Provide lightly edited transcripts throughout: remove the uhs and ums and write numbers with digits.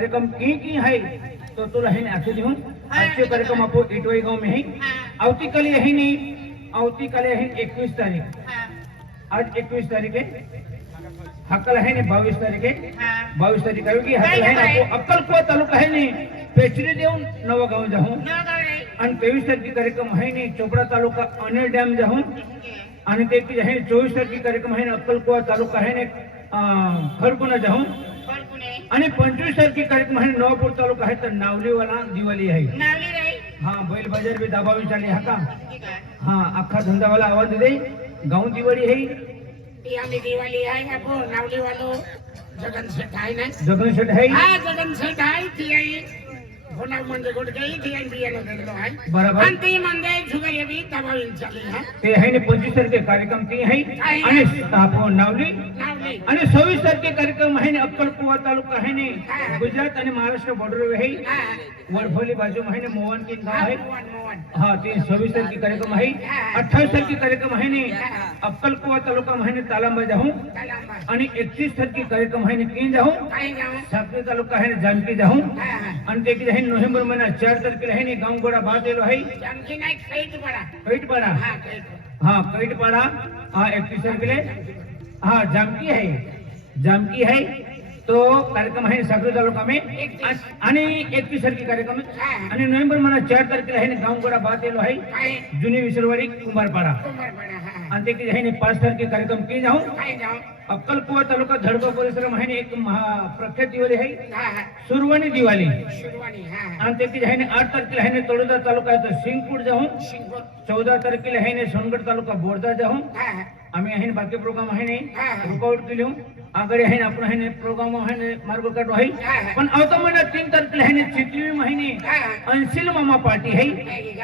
कार्यक्रम की है तो तुला है आखिर दिहूं आजचे कार्यक्रम आपो इटवाई गांव में है आवतीकाली है नहीं आवतीकाली है 21 तारीख आज 21 तारीख है हक्कल है ने 22 तारीख है 22 तारीख है की हक्कल है आपो अक्कलकोट तालुका है ने पेचरी देऊन नवा गांव जाऊं आणि 23 तारीख कार्यक्रम है ने चोपड़ा तालुका अनिल डैम जाऊं आणि ते की है 24 तारीख कार्यक्रम है अक्कलकोट तालुका है ने खरकुना जाऊं आणि 25 तारखे कार्यक्रम आहे नवापूर तालुका आहे तर नावलीवाला दिवाळी आहे हाँ बैल बाजार भी दाबावी चाले हा का हाँ अख्खा धंदावाला आवाज दे गांव दिवाळी है दिवाळी आहे आपो नावली वालो जगन सेठ आहे ना जगन सेठ है हां जगन सेठ आहे ती आहे होना म्हणजे गोड गई ती आहे बियाला गेलो आहे बरोबर आणि ती म्हणजे जुगार ये भी दाबावी चाले हा ते है ने 25 तारखे कार्यक्रम ती है आणि आपो नावली आणि 26 तारखे कार्यक्रम आहे ने अक्कलकोट तालुका आहे ने गुजरात आणि महाराष्ट्र बॉर्डर है वडफोली बाजू में है ने मोहन की गांव है हाँ ते 26 तारखे कार्यक्रम है 28 तारखे कार्यक्रम है ने अक्कलकोट तालुका में है ने तालांबा जाऊं आणि 31 तारखे कार्यक्रम है ने की जाऊं साखरी तालुका है ने जानकी जाऊं आणि ते की है नोव्हेंबर महिना 4 तारखेला है ने गांव गोड़ा बात एलो है जानकी नाही कैट पड़ा हाँ कैट पड़ा हाँ 31 तारखेले हाँ जामकी है तो कार्यक्रम है साखरी तालुका में आणि 31 तारखे कार्यक्रम आणि नोव्हेंबर महिना 4 तारखेला है ने गांव गोड़ा बात एलो है जुनी विसरवाडी कुंभारपाड़ा आणि ते की है ने 5 तारखे कार्यक्रम की जाऊं अक्कलकोट तालुका धडगाव परिसर में एक प्रख्यात दिवाळी है सुरवानी दिवाळी आणि ते की है ने 8 तारखेला है ने तळोदा तालुका है सिंगपूर जाऊं 14 तारखेला है ने सोनगढ़ तालुका बोरदा जाऊं आम्ही आहे बाकी प्रोग्राम आहे ने रुकावट केली आगळे आहे आपण आहे ने प्रोग्राम आहे ने मार्ग काढो आहे पण आवता महिना 3 तारखेला आहे ने चितली महिने अंशिल मामा पार्टी है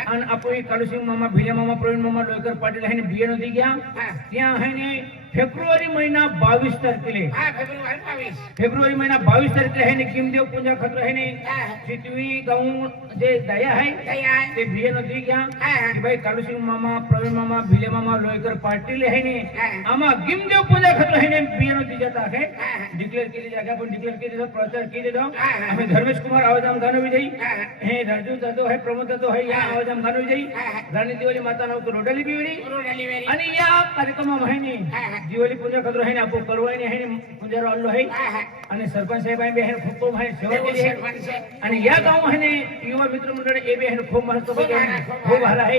आणि आपण कालुसिंग मामा भिले मामा प्रवीण मामा लोयकर पाटील आहे ने बिया नदी गया ત્યાં है ने फेब्रुवारी महीना 22 तारखेले फेब्रुवारी महीना 22 तारखेले है ने किमदेव पूजा खतर है ने चितवी गांव जे दया है ते बिया नदी गया कि भाई कालुसिंग मामा प्रवीण मामा भिले मामा लोयकर पाटील है ने आमा किमदेव पूजा खतर है ने बिया नदी जाता है डिक्लेअर केली जागा पण डिक्लेअर केली जातो प्रचार केली जातो आम्ही धर्मेश कुमार आवाजाम गाणं विजयी हे राजू जाधव है प्रमोद जाधव है या आवाजाम गाणं विजयी राणी दिवाळी माता नाव रोडाली बिवडी आणि या कार्यक्रमामध्ये ने दिवाळी पूजा खतर है ने आपो करवाई ने है ने पूजा राहिलो है आणि सरपंच साहेब आहे है खूप खूप आहे सेवा केली आहे आणि या गाव आहे ने युवा मित्र मंडळ ए बी आहे खूप मस्त खूप भाला आहे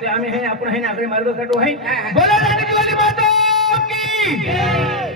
ते आम्ही आहे आपण आहे ने आगळे मार्ग काढू आहे बोला राणी दिवाळी माता की